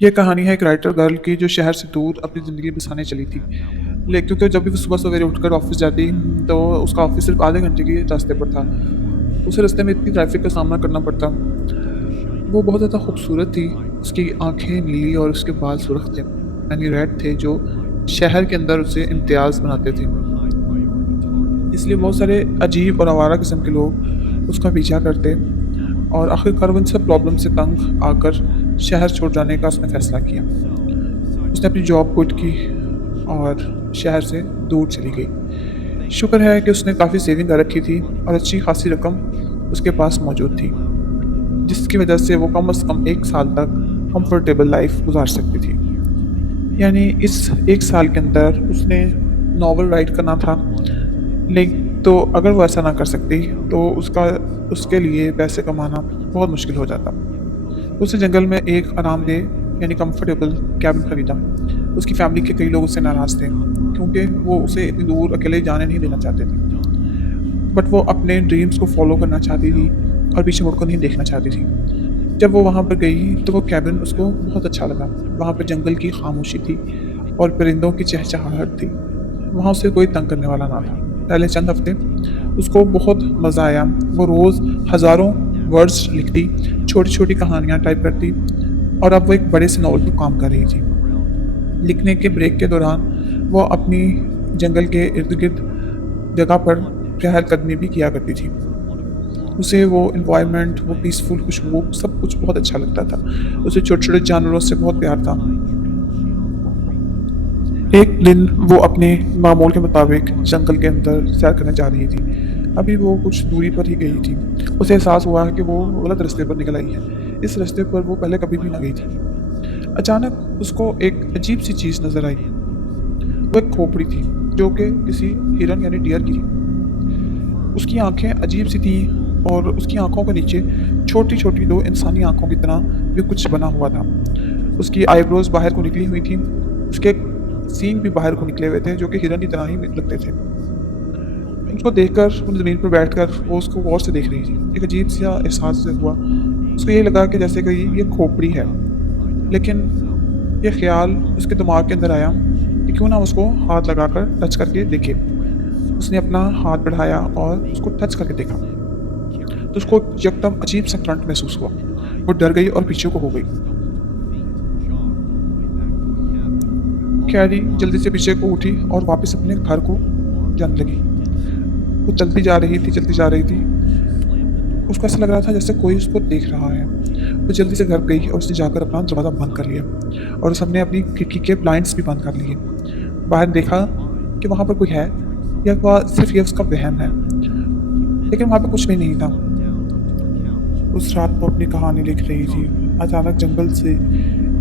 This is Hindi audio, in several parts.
ये कहानी है एक राइटर गर्ल की जो शहर से दूर अपनी ज़िंदगी बसाने चली थी। ले क्योंकि जब भी वो सुबह सवेरे उठकर ऑफ़िस जाती, तो उसका ऑफ़िस सिर्फ़ आधे घंटे के रास्ते पर था। उसे रास्ते में इतनी ट्रैफ़िक का सामना करना पड़ता। वो बहुत ज़्यादा खूबसूरत थी, उसकी आँखें नीली और उसके बाल सुर्ख थे, यानी रेड थे, जो शहर के अंदर उसे इम्तियाज़ बनाते थे। इसलिए बहुत सारे अजीब और आवारा किस्म के लोग उसका पीछा करते और आखिरकार वो इन सब प्रॉब्लम से तंग आकर शहर छोड़ जाने का उसने फ़ैसला किया। उसने अपनी जॉब क्विट की और शहर से दूर चली गई। शुक्र है कि उसने काफ़ी सेविंग कर रखी थी और अच्छी खासी रकम उसके पास मौजूद थी, जिसकी वजह से वो कम से कम 1 साल तक कंफर्टेबल लाइफ़ गुज़ार सकती थी। यानी इस 1 साल के अंदर उसने नॉवल राइट करना था, तो अगर वो ऐसा ना कर सकती, तो उसके लिए पैसे कमाना बहुत मुश्किल हो जाता। उसने जंगल में एक आरामदेह यानी कंफर्टेबल कैबिन खरीदा। उसकी फैमिली के कई लोग उससे नाराज़ थे, क्योंकि वो उसे इतनी दूर अकेले जाने नहीं देना चाहते थे। बट वो अपने ड्रीम्स को फ़ॉलो करना चाहती थी और पीछे मुड़कर नहीं देखना चाहती थी। जब वो वहाँ पर गई, तो वो कैबिन उसको बहुत अच्छा लगा। वहाँ पे जंगल की खामोशी थी और परिंदों की चहचहाहट थी। वहाँ उसे कोई तंग करने वाला ना था। पहले चंद हफ़्ते उसको बहुत मज़ा आया। वो रोज़ हज़ारों वर्ड्स लिखती, छोटी-छोटी कहानियाँ टाइप करती और अब वो एक बड़े से नॉवल पर काम कर रही थी। लिखने के ब्रेक के दौरान वो अपनी जंगल के इर्द-गिर्द जगह पर चहलकदमी भी किया करती थी। उसे वो एनवायरनमेंट, वो पीसफुल खुशबू, सब कुछ बहुत अच्छा लगता था। उसे छोटे-छोटे जानवरों से बहुत प्यार था। एक दिन वो अपने मामूल के मुताबिक जंगल के अंदर सैर करने जा रही थी। अभी वो कुछ दूरी पर ही गई थी। उसे एहसास हुआ कि वो गलत रास्ते पर निकल आई है। इस रास्ते पर वो पहले कभी भी ना गई थी। अचानक उसको एक अजीब-सी चीज़ नज़र आई। वो एक खोपड़ी थी, जो कि किसी हिरन यानी डियर की थी। उसकी आँखें अजीब-सी थीं और उसकी आँखों के नीचे छोटी-छोटी 2 इंसानी आँखों की तरह भी कुछ बना हुआ था। उसकी आईब्रोज़ बाहर को निकली हुई थीं। उसके सींग भी बाहर को निकले हुए थे, जो कि हिरन की तरह ही लगते थे। उसको देखकर वो ज़मीन पर बैठकर वो उसको गौर से देख रही थी। एक अजीब-सा एहसास उसे हुआ। उसको ये लगा कि जैसे कोई ये खोपड़ी है। लेकिन ये ख़्याल उसके दिमाग के अंदर आया कि क्यों ना उसको हाथ लगाकर टच करके देखे। उसने अपना हाथ बढ़ाया और उसको टच करके देखा, तो उसको एकदम अजीब-सा करंट महसूस हुआ। वो डर गई और पीछे को हो गई। कैरी जल्दी से पीछे को उठी और वापस अपने घर को जाने लगी। वो चलती जा रही थी, चलती जा रही थी। उसको ऐसा लग रहा था जैसे कोई उसको देख रहा है। वो जल्दी से घर गई और उसने जाकर अपना दरवाज़ा बंद कर लिया और उस हमने अपनी खिड़की के ब्लाइंड्स भी बंद कर लिए। बाहर देखा कि वहाँ पर कोई है या वह सिर्फ़ ये उसका वहम है, लेकिन वहाँ पे कुछ भी नहीं था। उस रात वो अपनी कहानी लिख रही थी। अचानक जंगल से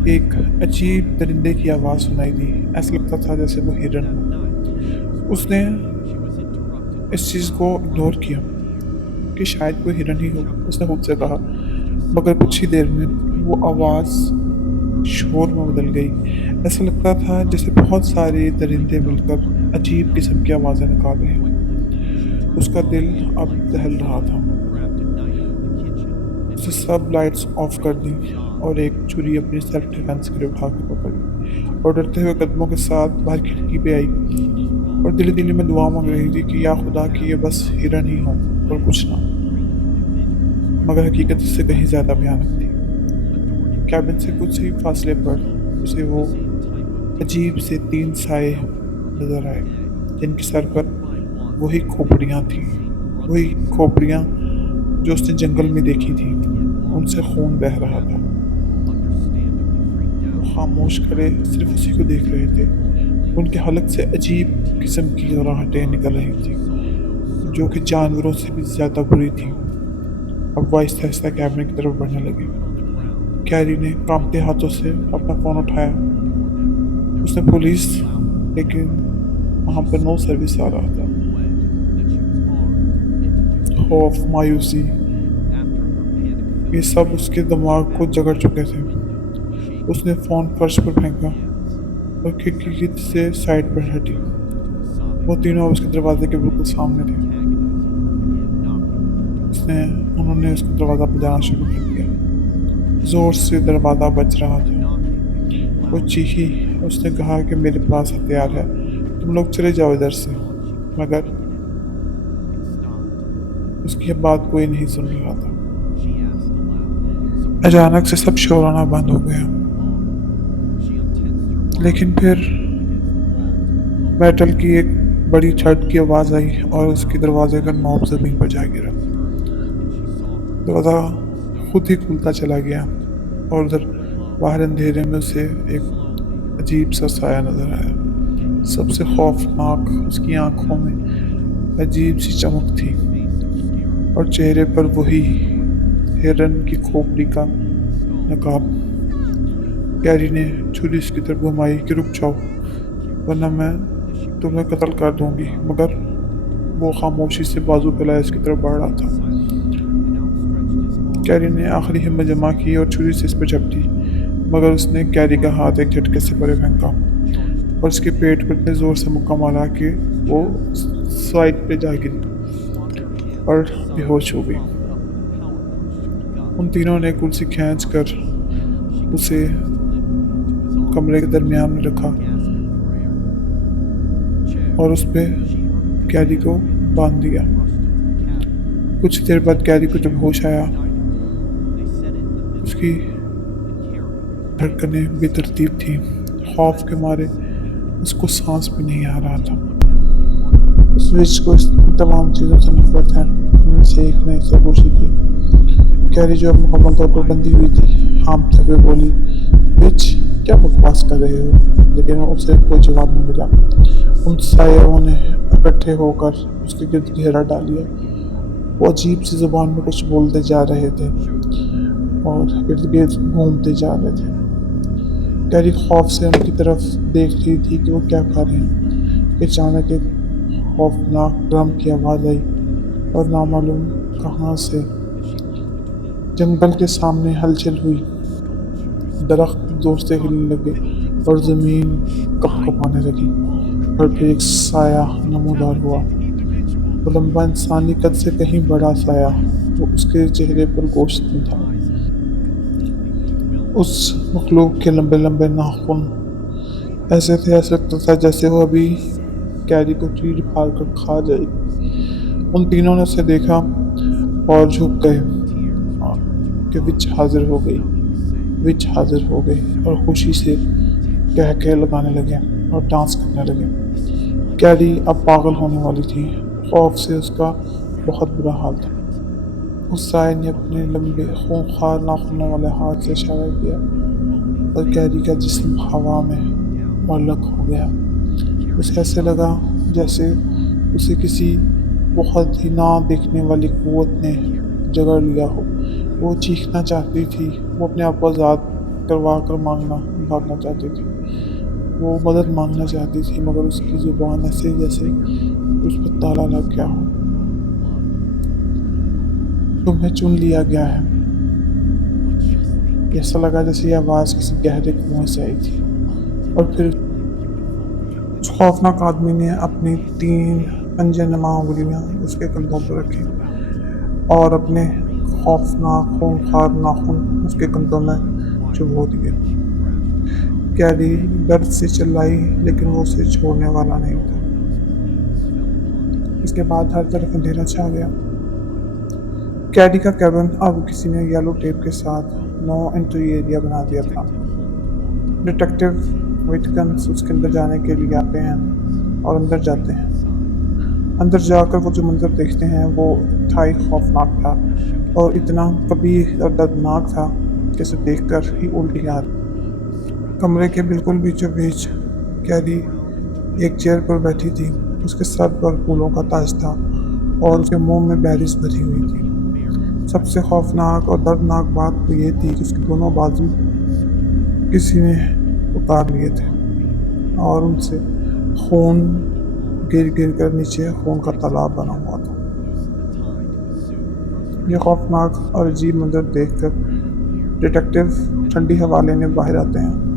एक अजीब दरिंदे की आवाज़ सुनाई दी। ऐसा लगता था जैसे वो हिरन हो। उसने इस चीज़ को इग्नोर किया कि शायद कोई हिरन ही हो। उसने खुद से कहा, मगर कुछ ही देर में वो आवाज़ शोर में बदल गई। ऐसा लगता था जैसे बहुत सारे दरिंदे मिलकर अजीब किस्म की आवाज़ें निकाल रहे हों। उसका दिल अब दहल रहा था। उसने सब लाइट्स ऑफ कर दी और एक छुरी अपनी सेल्फ डिफेंस के लिए उठा के पकड़ी और डरते हुए कदमों के साथ बाहर खिड़की पे आई और दिली दिली में दुआ मांग रही थी कि या खुदा कि ये बस हिरन ही हो और कुछ ना। मगर हकीकत इससे कहीं ज़्यादा भयानक थी। कैबिन से कुछ ही फासले पर उसे वो अजीब से 3 साए नजर आए, जिनके सर पर वही खोपड़ियाँ थीं, वही खोपड़ियाँ जो उसने जंगल में देखी थी। उनसे खून बह रहा था। वो खामोश खड़े सिर्फ उसी को देख रहे थे। उनके हलक से अजीब किस्म की राहटें निकल रही थी, जो कि जानवरों से भी ज़्यादा बुरी थी। अब वो आहिस्ता-आहिस्ता कैमरे की तरफ बढ़ने लगे। कैरी ने कांपते हाथों से अपना फ़ोन उठाया। उसने पुलिस, लेकिन वहाँ पर नो सर्विस आ रहा था। खौफ, मायूसी, ये सब उसके दिमाग को जकड़ चुके थे। उसने फ़ोन फर्श पर फेंका और खिड़की की से साइड पर हटी। वो तीनों उसके दरवाजे के बिल्कुल सामने थे। उन्होंने उसका दरवाज़ा बजाना शुरू कर दिया। ज़ोर से दरवाज़ा बज रहा था। वो चीखी। उसने कहा कि मेरे पास हथियार है, तुम लोग चले जाओ इधर से। मगर उसकी बात कोई नहीं सुन रहा था। अचानक से सब शोर आना बंद हो गया। लेकिन फिर मेटल की एक बड़ी छत की आवाज़ आई और उसके दरवाजे का नॉब ज़मीन पर जा गिरा। दरवाज़ा खुद ही खुलता चला गया और उधर बाहर अंधेरे में उसे एक अजीब सा साया नजर आया। सबसे खौफनाक उसकी आंखों में अजीब सी चमक थी और चेहरे पर वही हिरन की खोपड़ी का नकाब। कैरी ने छुरी उसकी तरफ घुमाई कि रुक जाओ वरना मैं तुम्हें कत्ल कर दूंगी, मगर वो खामोशी से बाजू फैलाए उसकी तरफ बढ़ रहा था। कैरी ने आखिरी हिम्मत जमा की और छुरी से इस पर झपटी, मगर उसने कैरी का हाथ एक झटके से परे फेंका और उसके पेट पर इतने जोर से मुक्का मारा कि वो साइड पे जा गिरी और बेहोश हो गई। उन तीनों ने कुर्सी खींच कर उसे कमरे के दरमियान में रखा और उस पे कैरी को बांध दिया। कुछ देर बाद कैरी को जब होश आया, उसकी धड़कनें बेतरतीब थी। खौफ के मारे उसको सांस भी नहीं आ रहा था। उस विच को इस तमाम चीज़ों से नफरत है। उनमें से एक ने इसे कोशिश की। कैरी जो अब मुकम्मल तौर पर बंधी हुई थी, हाँफते हुए बोली, बिच क्या बकवास कर रहे हो? लेकिन उसे कोई जवाब नहीं मिला। उन सायों ने इकट्ठे होकर उसके गिर्द घेरा डाल लिया। वो अजीब सी जुबान में कुछ बोलते जा रहे थे और इर्द गिर्द घूमते जा रहे थे। कैरी खौफ से उनकी तरफ देख रही थी कि वो क्या कर रहे हैं कि अचानक एक खौफनाक ड्रम की आवाज़ आई और नामालूम कहाँ से जंगल के सामने हलचल हुई। दरख्त जोर से हिलने लगे और ज़मीन कँपकँपाने लगी और फिर एक साया नमूदार हुआ। वो लंबा इंसानी कद से कहीं बड़ा साया, वो उसके चेहरे पर गोश्त में था। उस मखलूक के लंबे लंबे नाखून ऐसे थे, ऐसा लगता था जैसे वो अभी कैरी को चीर फाड़ कर खा जाएगी। उन तीनों ने उसे देखा और झुक गए कि विच हाजिर हो गई। विच हाजिर हो गई और खुशी से कह कह लगाने लगे और डांस करने लगे। कैरी अब पागल होने वाली थी। खौफ से उसका बहुत बुरा हाल था। उस साय ने अपने लंबे खूंखार नाखूनों वाले हाथ से इशारा किया और कैरी का जिस्म हवा में मुअल्लक हो गया। उसे ऐसे लगा जैसे उसे किसी बहुत ही ना देखने वाली कुव्वत ने जकड़ लिया हो। वो चीखना चाहती थी, वो अपने आप को आज़ाद करवा कर भागना चाहती थी। वो मदद मांगना चाहती थी, मगर उसकी ज़ुबान ऐसे जैसे उस पर ताला लग गया हो। तुम्हें चुन लिया गया है। ऐसा लगा जैसे ये आवाज़ किसी गहरे कुएं से आई थी। और फिर उस खौफनाक आदमी ने अपनी 3 पंजे-नुमा उंगलियां उसके कंधों पर रखी और अपने खौफनाक खूंखार नाखून उसके कंधों में चुभो दिए। कैरी दर्द से चिल्लाई, लेकिन वो उसे छोड़ने वाला नहीं था। इसके बाद हर तरफ अंधेरा छा गया। कैरी का कैबिन अब किसी ने येलो टेप के साथ नो एंट्री एरिया बना दिया था। डिटेक्टिव विटकन्स उसके अंदर जाने के लिए आते हैं और अंदर जाते हैं। अंदर जाकर वो जो मंजर देखते हैं वो इंतहाई खौफनाक था और इतना कबीह और दर्दनाक था कि उसे देखकर ही उल्टी आ रही। कमरे के बिल्कुल बीचों बीच कैरी एक चेयर पर बैठी थी। उसके सर पर फूलों का ताज था और उसके मुंह में बैरिस भरी हुई थी। सबसे खौफनाक और दर्दनाक बात तो ये थी कि उसके दोनों बाजू किसी ने उतार लिए थे और उनसे खून गिर गिर कर नीचे खून का तालाब बना हुआ था। ये खौफनाक और अजीब मंजर देखकर डिटेक्टिव ठंडी हवा लेने बाहर आते हैं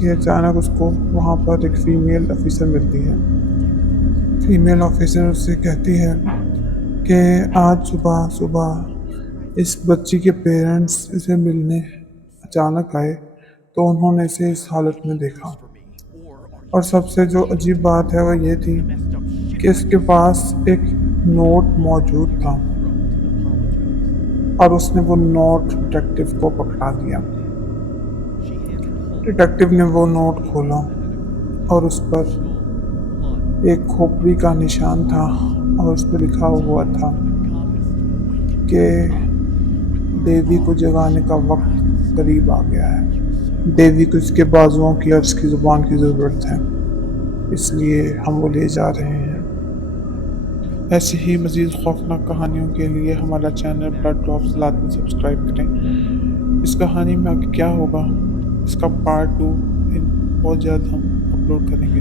कि अचानक उसको वहाँ पर एक फ़ीमेल ऑफिसर मिलती है। फीमेल ऑफिसर उससे कहती है कि आज सुबह सुबह इस बच्ची के पेरेंट्स इसे मिलने अचानक आए तो उन्होंने इसे इस हालत में देखा। और सबसे जो अजीब बात है वो ये थी कि इसके पास एक नोट मौजूद था और उसने वो नोट डिटेक्टिव को पकड़ा दिया। डिटेक्टिव ने वो नोट खोला और उस पर एक खोपड़ी का निशान था और उस पर लिखा हुआ था कि देवी को जगाने का वक्त करीब आ गया है। देवी को इसके बाजुओं की और इसकी जुबान की ज़रूरत है, इसलिए हम वो ले जा रहे हैं। ऐसी ही मज़ीद खौफनाक कहानियों के लिए हमारा चैनल ब्लड ड्रॉप्स लाजमी सब्सक्राइब करें। इस कहानी में आगे क्या होगा, इसका पार्ट 2 बहुत जल्द हम अपलोड करेंगे।